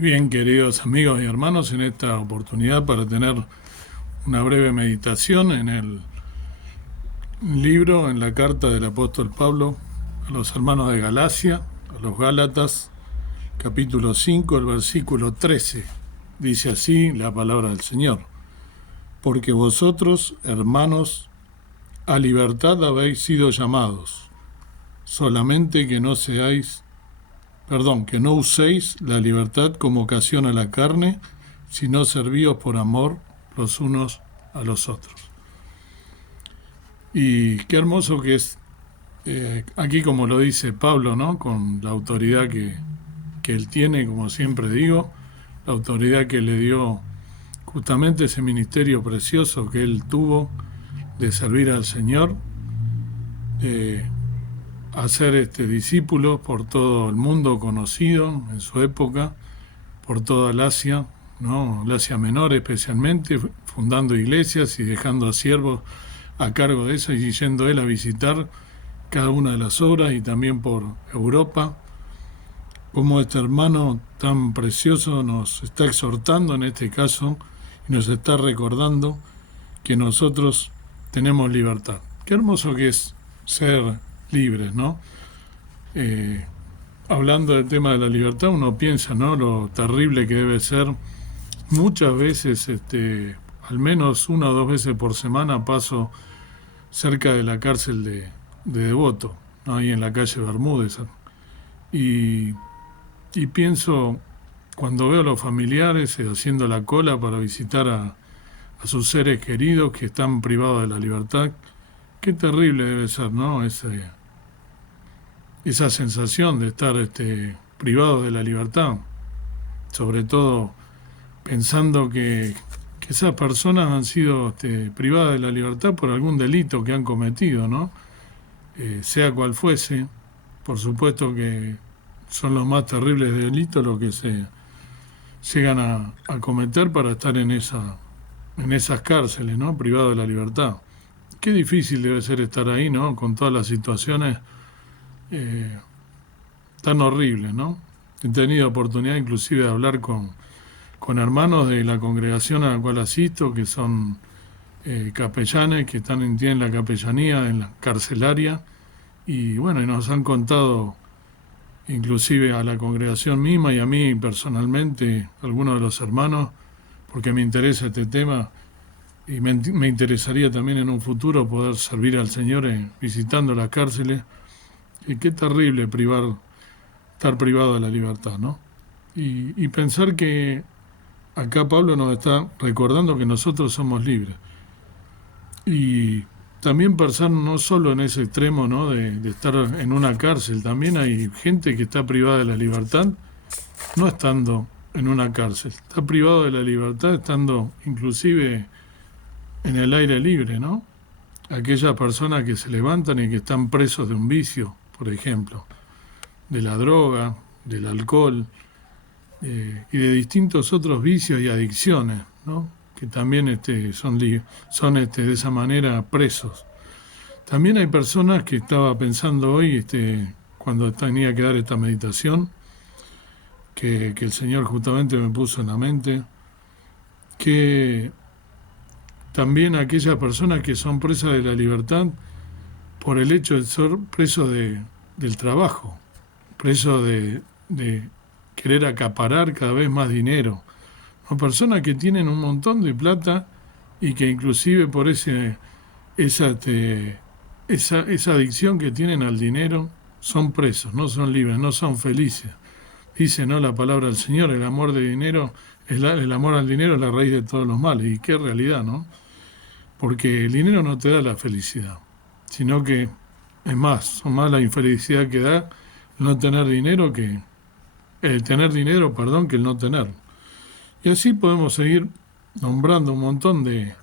Bien, queridos amigos y hermanos, en esta oportunidad para tener una breve meditación en el libro, en la carta del apóstol Pablo a los hermanos de Galacia, a los Gálatas, capítulo 5, el versículo 13. Dice así la palabra del Señor: porque vosotros, hermanos, a libertad habéis sido llamados, solamente que no uséis la libertad como ocasión a la carne, sino servíos por amor los unos a los otros. Y qué hermoso que es, aquí como lo dice Pablo, ¿no? Con la autoridad que él tiene, como siempre digo, la autoridad que le dio justamente ese ministerio precioso que él tuvo de servir al Señor, de hacer discípulos por todo el mundo conocido en su época, por toda el Asia, ¿no? El Asia Menor especialmente, fundando iglesias y dejando a siervos a cargo de eso y yendo él a visitar cada una de las obras, y también por Europa. Como este hermano tan precioso nos está exhortando en este caso y nos está recordando que nosotros tenemos libertad. Qué hermoso que es ser libres, ¿no? Hablando del tema de la libertad, uno piensa, ¿no?, lo terrible que debe ser. Muchas veces, al menos una o dos veces por semana paso cerca de la cárcel de Devoto, ¿no?, ahí en la calle Bermúdez. Y, y pienso, cuando veo a los familiares haciendo la cola para visitar a sus seres queridos que están privados de la libertad, qué terrible debe ser, ¿no? Esa sensación de estar privados de la libertad, sobre todo pensando que esas personas han sido privadas de la libertad por algún delito que han cometido, ¿no? Sea cual fuese. Por supuesto que son los más terribles delitos los que se llegan a cometer para estar en esas cárceles, ¿no?, privados de la libertad. Qué difícil debe ser estar ahí, ¿no?, con todas las situaciones tan horribles, ¿no? He tenido oportunidad inclusive de hablar con hermanos de la congregación a la cual asisto, que son capellanes, que tienen la capellanía en la carcelaria, y bueno, y nos han contado, inclusive a la congregación misma y a mí personalmente, algunos de los hermanos, porque me interesa este tema, y me interesaría también en un futuro poder servir al Señor visitando las cárceles. Y qué terrible estar privado de la libertad, ¿no? Y pensar que acá Pablo nos está recordando que nosotros somos libres. Y también pensar no solo en ese extremo, ¿no?, de estar en una cárcel. También hay gente que está privada de la libertad no estando en una cárcel. Está privado de la libertad estando inclusive en el aire libre, ¿no? Aquellas personas que se levantan y que están presos de un vicio, por ejemplo, de la droga, del alcohol, y de distintos otros vicios y adicciones, ¿no?, que también son de esa manera presos. También hay personas que estaba pensando hoy, cuando tenía que dar esta meditación, que el Señor justamente me puso en la mente, que también aquellas personas que son presas de la libertad por el hecho de ser presos del trabajo, presos de querer acaparar cada vez más dinero. Son personas que tienen un montón de plata y que inclusive por esa adicción que tienen al dinero son presos, no son libres, no son felices. Dice, ¿no?, la palabra del Señor: el amor al dinero es la raíz de todos los males. Y qué realidad, ¿no? Porque el dinero no te da la felicidad, sino que es más, son más la infelicidad que da no tener dinero que el tener dinero, que el no tener. Y así podemos seguir nombrando un montón de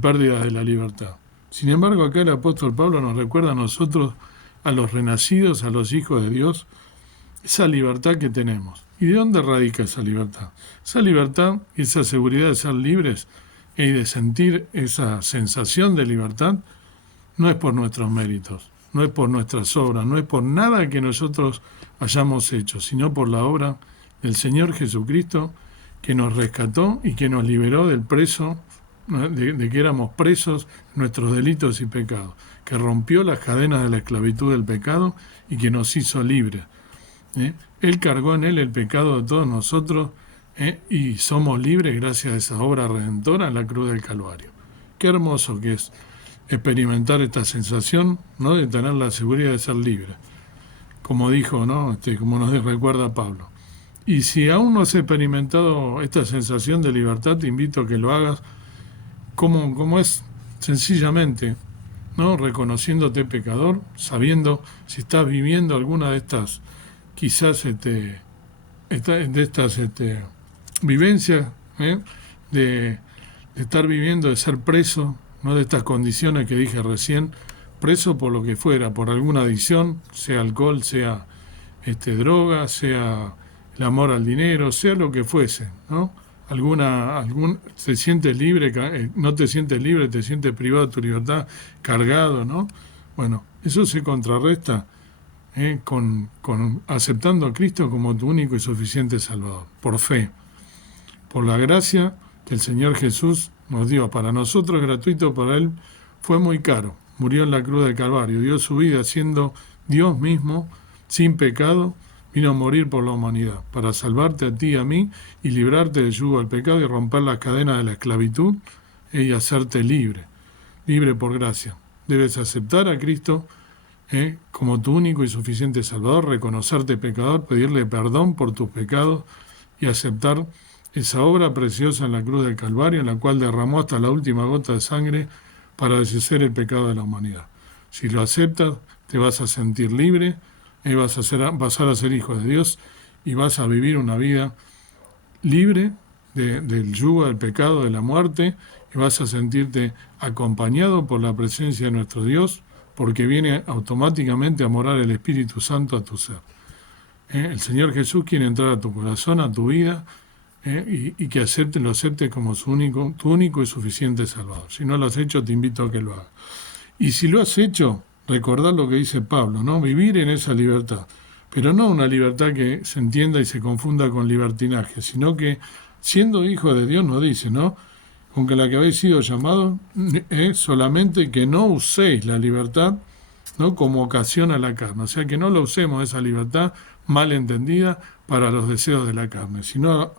pérdidas de la libertad. Sin embargo, acá el apóstol Pablo nos recuerda a nosotros, a los renacidos, a los hijos de Dios, esa libertad que tenemos. ¿Y de dónde radica esa libertad? Esa libertad y esa seguridad de ser libres y de sentir esa sensación de libertad no es por nuestros méritos, no es por nuestras obras, no es por nada que nosotros hayamos hecho, sino por la obra del Señor Jesucristo, que nos rescató y que nos liberó del preso, de que éramos presos nuestros delitos y pecados, que rompió las cadenas de la esclavitud del pecado y que nos hizo libres. Él cargó en él el pecado de todos nosotros, y somos libres gracias a esa obra redentora en la cruz del Calvario. Qué hermoso que es experimentar esta sensación, ¿no?, de tener la seguridad de ser libre, como dijo, ¿no?, como nos recuerda Pablo. Y si aún no has experimentado esta sensación de libertad, te invito a que lo hagas como es, sencillamente, ¿no?, reconociéndote pecador, sabiendo si estás viviendo alguna de estas, quizás de estas vivencias, de estar viviendo, de ser preso, ¿no?, de estas condiciones que dije recién, preso por lo que fuera, por alguna adicción, sea alcohol, sea droga, sea el amor al dinero, sea lo que fuese, ¿no? Te sientes libre, no te sientes libre, te sientes privado de tu libertad, cargado, ¿no? Bueno, eso se contrarresta con aceptando a Cristo como tu único y suficiente Salvador, por fe, por la gracia que el Señor Jesús nos dio. Para nosotros es gratuito, para Él fue muy caro. Murió en la cruz del Calvario, dio su vida siendo Dios mismo, sin pecado, vino a morir por la humanidad, para salvarte a ti y a mí y librarte del yugo del pecado y romper las cadenas de la esclavitud y hacerte libre por gracia. Debes aceptar a Cristo como tu único y suficiente Salvador, reconocerte pecador, pedirle perdón por tus pecados y aceptar esa obra preciosa en la cruz del Calvario, en la cual derramó hasta la última gota de sangre para deshacer el pecado de la humanidad. Si lo aceptas, te vas a sentir libre, vas a pasar a ser hijo de Dios y vas a vivir una vida libre del yugo del pecado, de la muerte, y vas a sentirte acompañado por la presencia de nuestro Dios, porque viene automáticamente a morar el Espíritu Santo a tu ser. El Señor Jesús quiere entrar a tu corazón, a tu vida, y que lo aceptes como tu único y suficiente Salvador. Si no lo has hecho, te invito a que lo hagas. Y si lo has hecho, recordar lo que dice Pablo, ¿no? Vivir en esa libertad, pero no una libertad que se entienda y se confunda con libertinaje, sino que siendo hijo de Dios nos dice, ¿no?, con que la que habéis sido llamados es solamente que no uséis la libertad, ¿no?, como ocasión a la carne, o sea, que no la usemos esa libertad mal entendida para los deseos de la carne, sino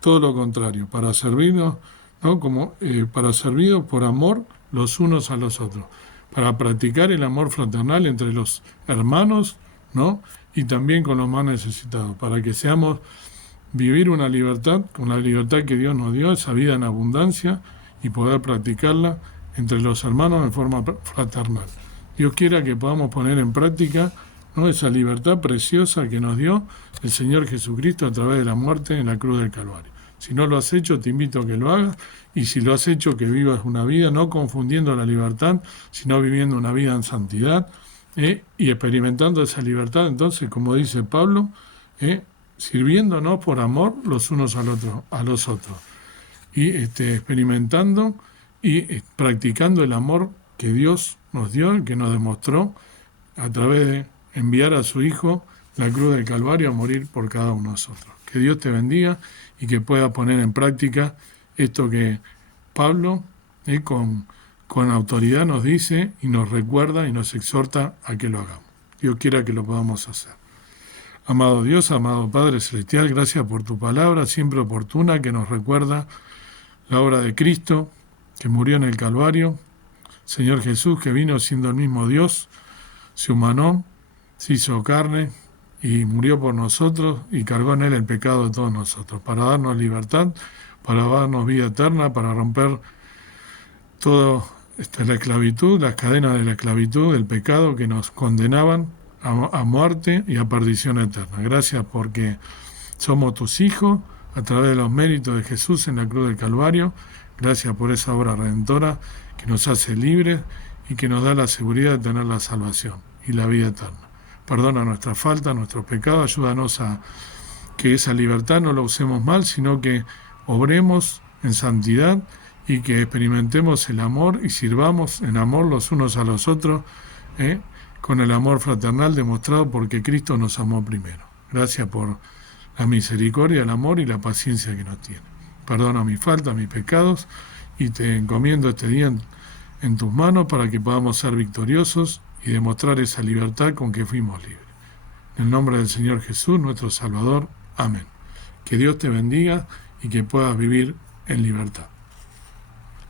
todo lo contrario, para servirnos, ¿no?, para serviros por amor los unos a los otros, para practicar el amor fraternal entre los hermanos, ¿no?, y también con los más necesitados, para que seamos vivir una libertad, con la libertad que Dios nos dio, esa vida en abundancia, y poder practicarla entre los hermanos en forma fraternal. Dios quiera que podamos poner en práctica, ¿no?, esa libertad preciosa que nos dio el Señor Jesucristo a través de la muerte en la cruz del Calvario. Si no lo has hecho, te invito a que lo hagas, y si lo has hecho, que vivas una vida no confundiendo la libertad, sino viviendo una vida en santidad, y experimentando esa libertad, entonces, como dice Pablo, sirviéndonos por amor los unos a los otros, y experimentando y practicando el amor que Dios nos dio, que nos demostró a través de enviar a su Hijo la cruz del Calvario a morir por cada uno de nosotros. Que Dios te bendiga y que puedas poner en práctica esto que Pablo con autoridad nos dice y nos recuerda y nos exhorta a que lo hagamos. Dios quiera que lo podamos hacer. Amado Dios, amado Padre Celestial, gracias por tu palabra siempre oportuna que nos recuerda la obra de Cristo que murió en el Calvario, Señor Jesús que vino siendo el mismo Dios, se humanó, se hizo carne y murió por nosotros y cargó en él el pecado de todos nosotros, para darnos libertad, para darnos vida eterna, para romper toda la esclavitud, las cadenas de la esclavitud, del pecado que nos condenaban a muerte y a perdición eterna. Gracias porque somos tus hijos a través de los méritos de Jesús en la cruz del Calvario. Gracias por esa obra redentora que nos hace libres y que nos da la seguridad de tener la salvación y la vida eterna. Perdona nuestra falta, nuestros pecados, ayúdanos a que esa libertad no la usemos mal, sino que obremos en santidad y que experimentemos el amor y sirvamos en amor los unos a los otros, con el amor fraternal demostrado porque Cristo nos amó primero. Gracias por la misericordia, el amor y la paciencia que nos tiene. Perdona mis faltas, mis pecados, y te encomiendo este día en tus manos para que podamos ser victoriosos y demostrar esa libertad con que fuimos libres. En el nombre del Señor Jesús, nuestro Salvador. Amén. Que Dios te bendiga y que puedas vivir en libertad.